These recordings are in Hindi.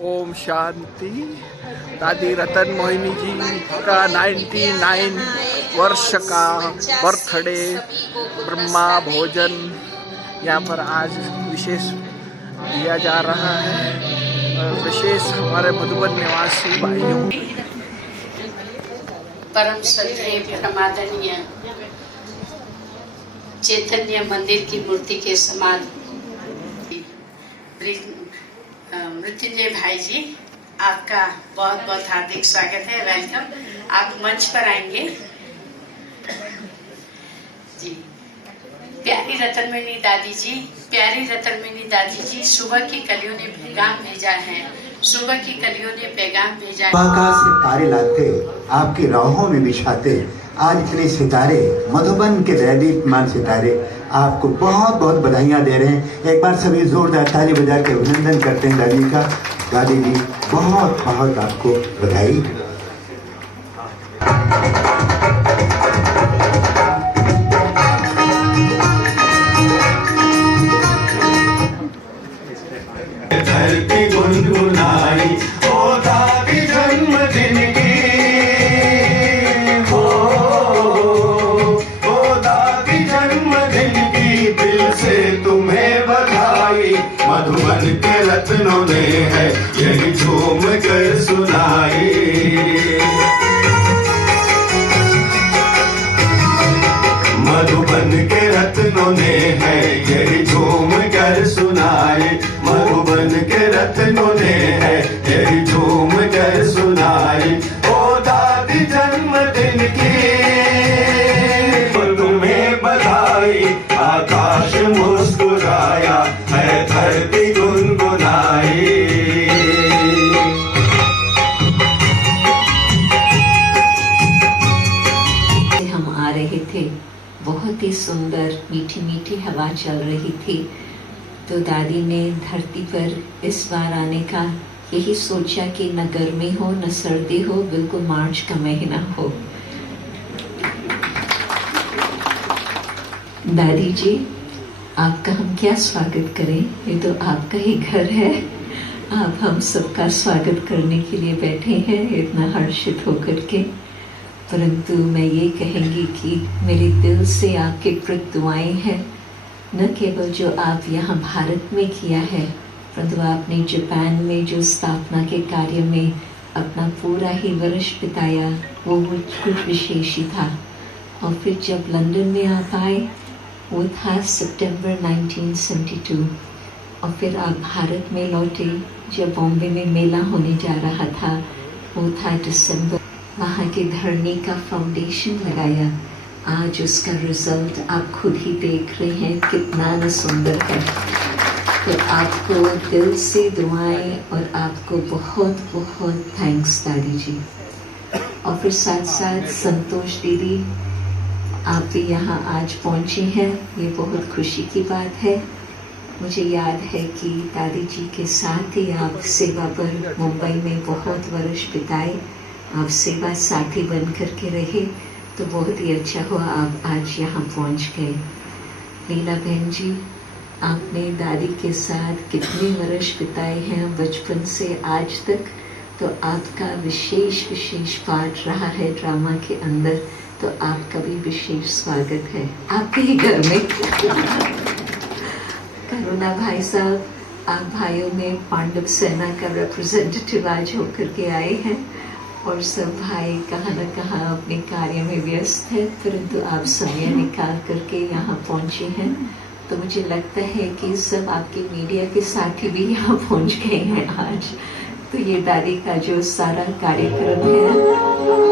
ओम शांति। दादी रतन मोहिनी जी का 99 वर्ष का बर्थडे ब्रह्मा भोजन यहाँ पर आज विशेष दिया जा रहा है। विशेष हमारे मधुबन निवासी भाइयों परम श्रद्धेय परमादरणीय चैतन्य मंदिर की मूर्ति के समान मृत्युंजय भाई जी, आपका बहुत बहुत हार्दिक स्वागत है। वेलकम। आप मंच पर आएंगे जी। प्यारी रतनमणि दादी जी, प्यारी रतनमणि दादी जी, सुबह की कलियों ने पैगाम भेजा है। सुबह की कलियों ने पैगाम भेजा है। आकाश से तारे लाते, आपकी राहों में बिछाते, आज इतने सितारे, मधुबन के दैदीप्यमान सितारे, आपको बहुत बहुत बधाइयाँ दे रहे हैं। एक बार सभी जोरदार ताली बजा के अभिनंदन करते हैं दादी का। दादी जी बहुत बहुत आपको बधाई। धरती गुनगुनाई ओ दादी जन्मदिन की, ओ दादी जन्मदिन की, दिल से तुम्हें बधाई। मधुबन के रत्नों ने है यही झूम कर सुनाई। मधुबन के रत्नों ने है यही झूम कर सुनाई। मधुबन के रत्नों ने है यही झूम कर सुनाई। ओ दादी जन्मदिन की तुम्हें बधाई। आकाश मुस्कुराया है, धरती गुनगुनाई। हम आ रहे थे, बहुत ही सुंदर मीठी मीठी हवा चल रही थी, तो दादी ने धरती पर इस बार आने का यही सोचा कि न गर्मी हो न सर्दी हो, बिल्कुल मार्च का महीना हो। दादी जी, आपका हम क्या स्वागत करें, ये तो आपका ही घर है। आप हम सबका स्वागत करने के लिए बैठे हैं इतना हर्षित होकर के। परंतु मैं ये कहेंगी कि मेरे दिल से आपके प्रति दुआएं हैं। न केवल जो आप यहाँ भारत में किया है, परंतु आपने जापान में जो स्थापना के कार्य में अपना पूरा ही वर्ष बिताया, वो कुछ विशेष ही था। और फिर जब लंदन में आप आए, वो था सितंबर 1972। और फिर आप भारत में लौटे जब बॉम्बे में मेला होने जा रहा था, वो था दिसंबर। वहाँ के धरने का फाउंडेशन लगाया। आज उसका रिजल्ट आप खुद ही देख रहे हैं, कितना न सुंदर है। तो आपको दिल से दुआएं और आपको बहुत बहुत थैंक्स दादी जी। और फिर साथ साथ संतोष दीदी, आप भी यहाँ आज पहुँचे हैं, ये बहुत खुशी की बात है। मुझे याद है कि दादी जी के साथ ही आप सेवा पर मुंबई में बहुत वर्ष बिताए, आप सेवा साथी बन करके रहे, तो बहुत ही अच्छा हुआ आप आज यहाँ पहुँच गए। लीला बहन जी, आपने दादी के साथ कितने वर्ष बिताए हैं बचपन से आज तक, तो आपका विशेष पार्ट रहा है ड्रामा के अंदर, तो आपका भी विशेष स्वागत है आपके ही घर में। करुणा भाई साहब, आप भाइयों में पांडव सेना का रिप्रेजेंटेटिव आज होकर के आए हैं, और सब भाई कहाँ न कहाँ अपने कार्य में व्यस्त है, परंतु आप समय निकाल करके यहाँ पहुँचे हैं। तो मुझे लगता है कि सब आपके मीडिया के साथी भी यहाँ पहुँच गए हैं आज। तो ये दादी का जो सारा कार्यक्रम है,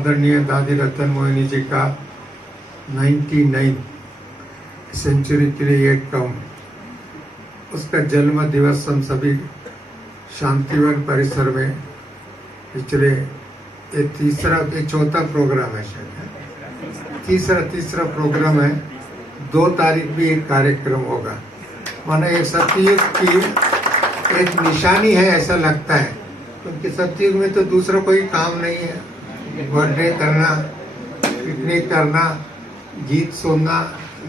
आदरणीय दादी रतन मोहिनी जी का 99 सेंचुरी के लिए एक कम, उसका जन्म दिवस हम सभी शांतिवन परिसर में पिछले ये चौथा प्रोग्राम है, शायद तीसरा प्रोग्राम है। 2 तारीख भी एक कार्यक्रम होगा। माना एक सतयुग की एक निशानी है ऐसा लगता है, क्योंकि सतयुग में तो दूसरा कोई काम नहीं है। बर्थडे करना, पिकनिक करना, गीत सुनना,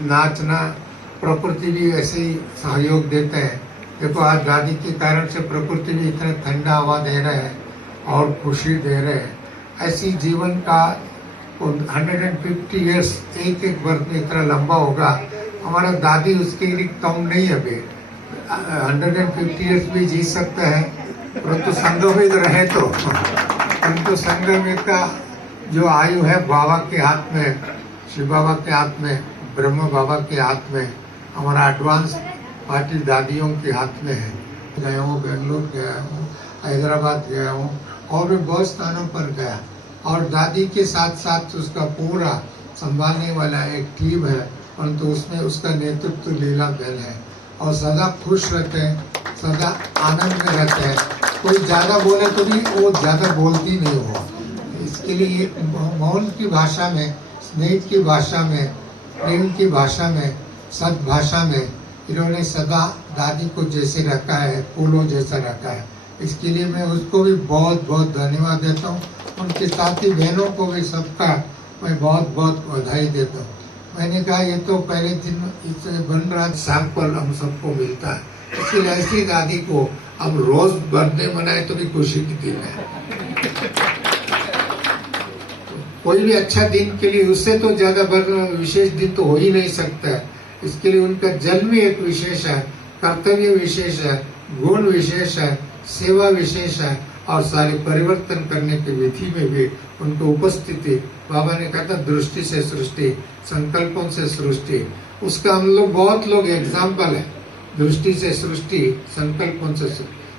नाचना, प्रकृति भी ऐसे ही सहयोग देते हैं। देखो आज दादी के कारण से प्रकृति भी इतना ठंडा हवा दे रहे हैं और खुशी दे रहे हैं। ऐसी जीवन का 150 इयर्स एक वर्ष में इतना लंबा होगा। हमारा दादी उसके लिए कम नहीं है अभी, 150 इयर्स भी जी सकता है, परंतु संगमित रहे तो। परंतु संगमित का जो आयु है बाबा के हाथ में, शिव बाबा के हाथ में, ब्रह्म बाबा के हाथ में, हमारा एडवांस पार्टी दादियों के हाथ में है। गया हूँ, बेंगलोर गया हूँ, हैदराबाद गया हूँ और भी बहुत स्थानों पर गया। और दादी के साथ साथ उसका पूरा संभालने वाला एक टीम है, परंतु उसमें उसका नेतृत्व लीला बहन है और सदा खुश रहते हैं, सदा आनंद में रहते हैं। कोई ज़्यादा बोले तो भी वो ज़्यादा बोलती नहीं हो। इसके लिए मौन की भाषा में, स्नेह की भाषा में, प्रेम की भाषा में, सद्भाषा में इन्होंने सदा दादी को जैसे रखा है, फूलों जैसा रखा है। इसके लिए मैं उसको भी बहुत बहुत धन्यवाद देता हूँ। उनके साथी बहनों को भी सबका मैं बहुत बहुत बधाई देता हूँ। मैंने कहा ये तो पहले दिन इसे बन रहा सैंपल हम सबको मिलता है, इसलिए ऐसी दादी को हम रोज बर्थडे मनाए तो भी खुशी की दिन है। कोई भी अच्छा दिन के लिए उससे तो ज्यादा विशेष दिन तो हो ही नहीं सकता है। इसके लिए उनका जन्म ही एक विशेष है, कर्तव्य विशेष है, गुण विशेष है, सेवा विशेष है और सारे परिवर्तन करने की विधि में भी उनको उपस्थिति। बाबा ने कहा था दृष्टि से सृष्टि, संकल्पों से सृष्टि। उसका हम लोग बहुत लोग एग्जाम्पल है। दृष्टि से सृष्टि, संकल्पों से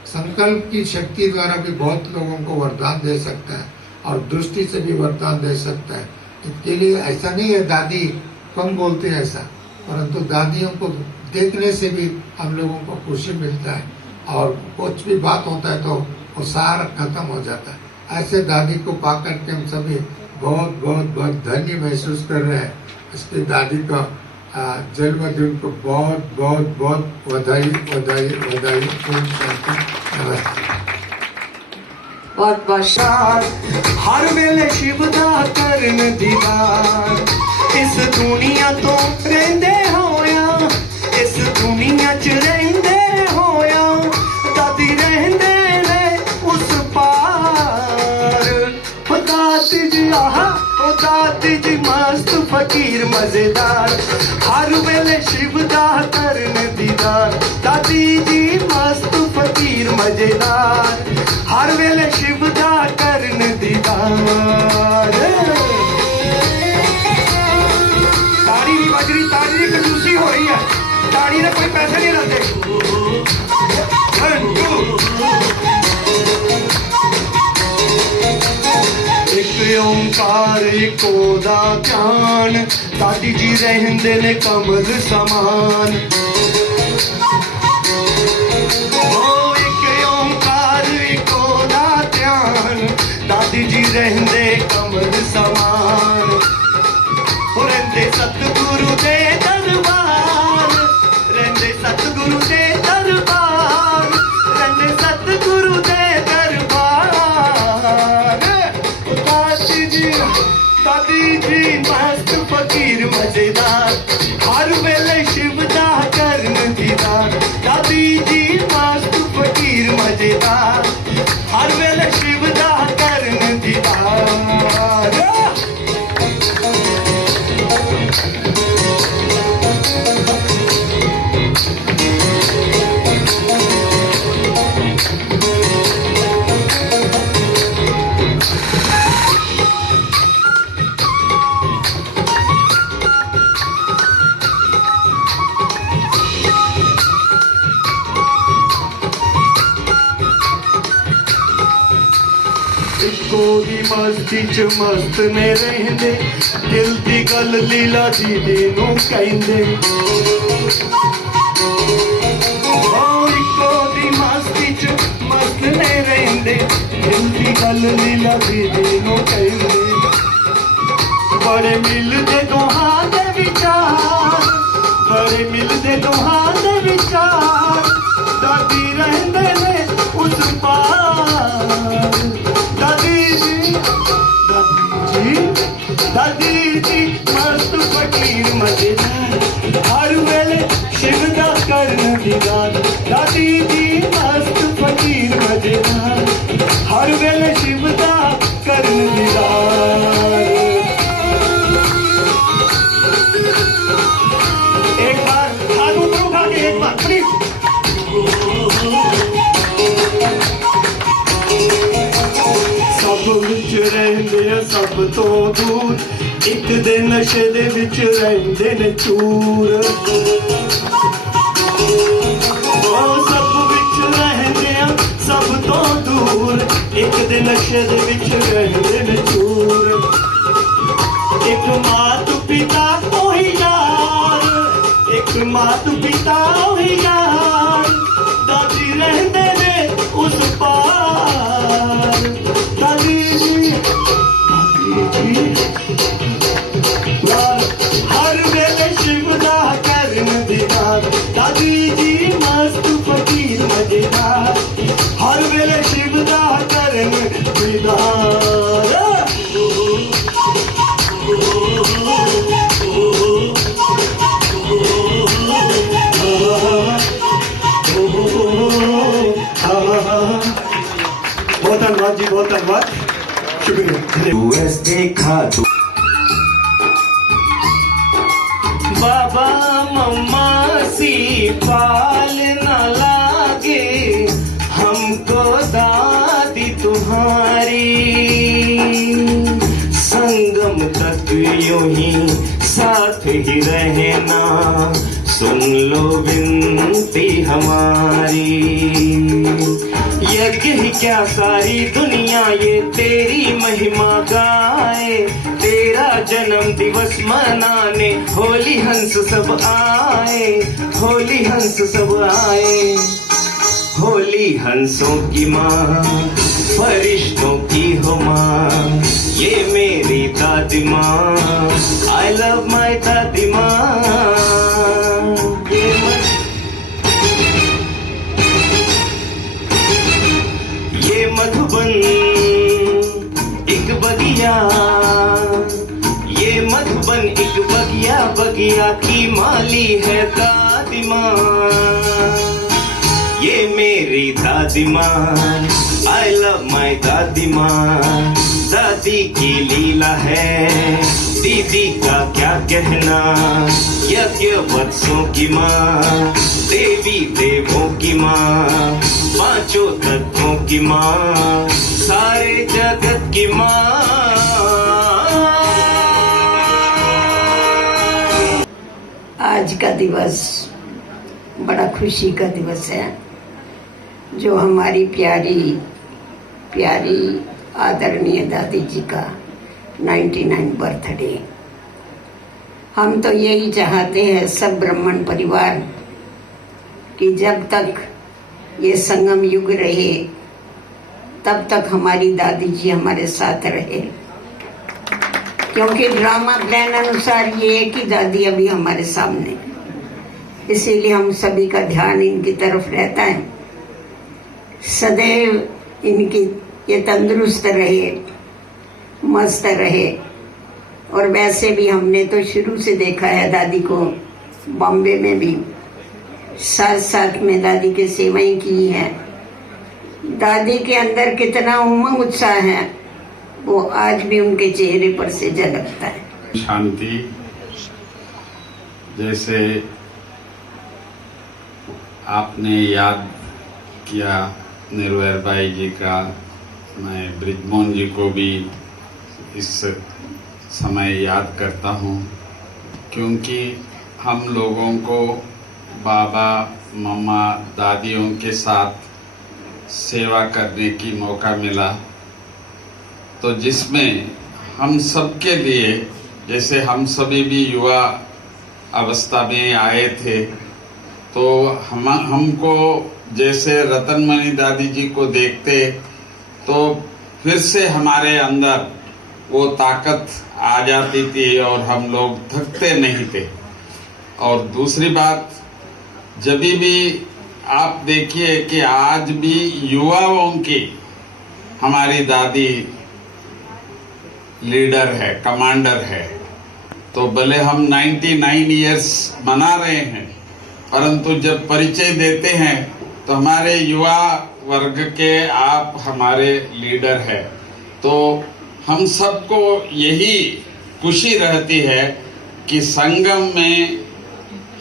संकल्प की शक्ति द्वारा भी बहुत लोगों को वरदान दे सकता है और दृष्टि से भी वरदान दे सकता है। इसके लिए ऐसा नहीं है दादी कम बोलते हैं ऐसा, परंतु दादियों को देखने से भी हम लोगों को खुशी मिलता है और कुछ भी बात होता है तो वो सारा खत्म हो जाता है। ऐसे दादी को पाकर के हम सभी बहुत बहुत बहुत धन्य महसूस कर रहे हैं। इसके दादी का जन्मदिन को बहुत बहुत बहुत बधाई बधाई बधाई। बहुत बशार हर वेले शिव दा करन दीदार, इस दुनिया तो रहंदे होया, इस दुनिया च रहंदे होया, दादी रहंदे ने उस पार। ओ दादी जी आहा, ओ दादी जी मस्त फकीर मजेदार, हर वेले शिव दा करन दीदार। दादी जी मस्त फकीर मजेदार, हर वेले शिव दा करन दीदार। ताड़ी नहीं बज रही, ताड़ी की कंजूसी हो रही है, ताड़ी ने कोई पैसे नहीं रहते। एक ओंकार इको दा ध्यान, दादी जी रहंदे ने कमल समान। दादी जी रहंदे कमल समान, रहंदे सतगुरु दे दरबार, रहंदे सतगुरु दे दरबार, रहंदे सतगुरु दे दरबार। दादी जी मस्त फकीर मजेदार, हर वेले शिव दा करन दीदार। दादी जी मस्त फकीर मजेदार, हर वेले शिव दा करन दीदार। इको दी मस्ती च मस्त ने रहंदे दिल दी गल लीला दीदी नू कहंदे ओ इको दी मस्ती च मस्त ने रहंदे दिल दी गल लीला दीदी नू कहंदे बड़े मिलदे दोहां दे विचार बड़े मिलदे दोहां दे विचार दादी रहंदे ने उस पार दादी जी मस्त फकीर मजेदार हर वेले शिव दा करन दीदार दादी जी मस्त फकीर मजेदार हर वेले शिव दा करन दीदार एक बार हाथ ऊपर उठा के एक बार प्लीज सब विच रहंदे आ सब तो दूर एक दे नशे दे विच रहंदे ने चूर ओ सब विच रहंदे आ सब तो दूर एक दे नशे दे विच रहंदे ने चूर एक मात पिता ओही यार एक मात पिता ओही यार दादी रहंदे ने उस पार दादी जी हर वेले शिव दा करन दीदार दादी जी मस्त फकीर मजेदार हर वेले शिव दा करन दीदार बहुत धन्यवाद जी बहुत धन्यवाद शुक्रिया देखा तू बाबा मम्मा सी पाल न लागे हमको दादी तुम्हारी संगम तक यूं ही साथ ही रहना सुन लो विनती हमारी यज्ञ ही क्या सारी दुनिया ये तेरी महिमा गाए तेरा जन्म दिवस मनाने होली हंस सब आए होली हंस सब आए होली हंसों की माँ फरिश्तों की हो माँ ये मेरी दादी माँ आई लव माई दादी माँ ये मधुबन एक बगिया ये मधुबन एक बगिया बगिया की माली है दादी माँ ये मेरी दादी माँ आई लव माई दादी माँ दादी की लीला है दीदी का क्या कहना यज्ञ वत्सों की माँ देवी देवों की माँ पांचों तत्वों की माँ सारे जगत की माँ आज का दिवस बड़ा खुशी का दिवस है जो हमारी प्यारी प्यारी आदरणीय दादी जी का 99 बर्थडे। हम तो यही चाहते हैं सब ब्राह्मण परिवार कि जब तक ये संगम युग रहे तब तक हमारी दादी जी हमारे साथ रहे क्योंकि ड्रामा प्लान अनुसार ये एक ही दादी अभी हमारे सामने इसीलिए हम सभी का ध्यान इनकी तरफ रहता है सदैव इनकी ये तंदुरुस्त रहे मस्त रहे और वैसे भी हमने तो शुरू से देखा है दादी को बॉम्बे में भी साथ साथ में दादी की सेवाएं की हैं दादी के अंदर कितना उमंग उत्साह है वो आज भी उनके चेहरे पर से झलकता है शांति जैसे आपने याद किया निर्वैर भाई जी का मैं ब्रिजमोहन जी को भी इस समय याद करता हूँ क्योंकि हम लोगों को बाबा मम्मा दादियों के साथ सेवा करने की मौका मिला तो जिसमें हम सबके लिए, जैसे हम सभी भी युवा अवस्था में आए थे, तो हमको जैसे रतनमणि दादी जी को देखते तो फिर से हमारे अंदर वो ताकत आ जाती थी और हम लोग थकते नहीं थे। और दूसरी बात, जब भी आप देखिए कि आज भी युवाओं की हमारी दादी लीडर है, कमांडर है। तो भले हम 99 इयर्स मना रहे हैं, परंतु जब परिचय देते हैं तो हमारे युवा वर्ग के आप हमारे लीडर हैं। तो हम सबको यही खुशी रहती है कि संगम में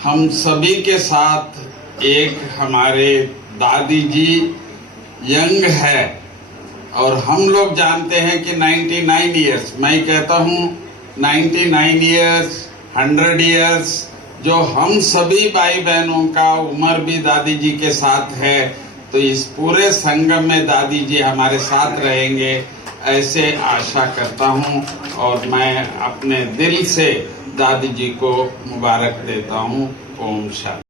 हम सभी के साथ एक हमारे दादी जी यंग है। और हम लोग जानते हैं कि 99 इयर्स, मैं कहता हूँ 99 इयर्स, 100 इयर्स, जो हम सभी भाई बहनों का उम्र भी दादी जी के साथ है, तो इस पूरे संगम में दादी जी हमारे साथ रहेंगे, ऐसे आशा करता हूँ। और मैं अपने दिल से दादी जी को मुबारक देता हूँ। ओम शांति।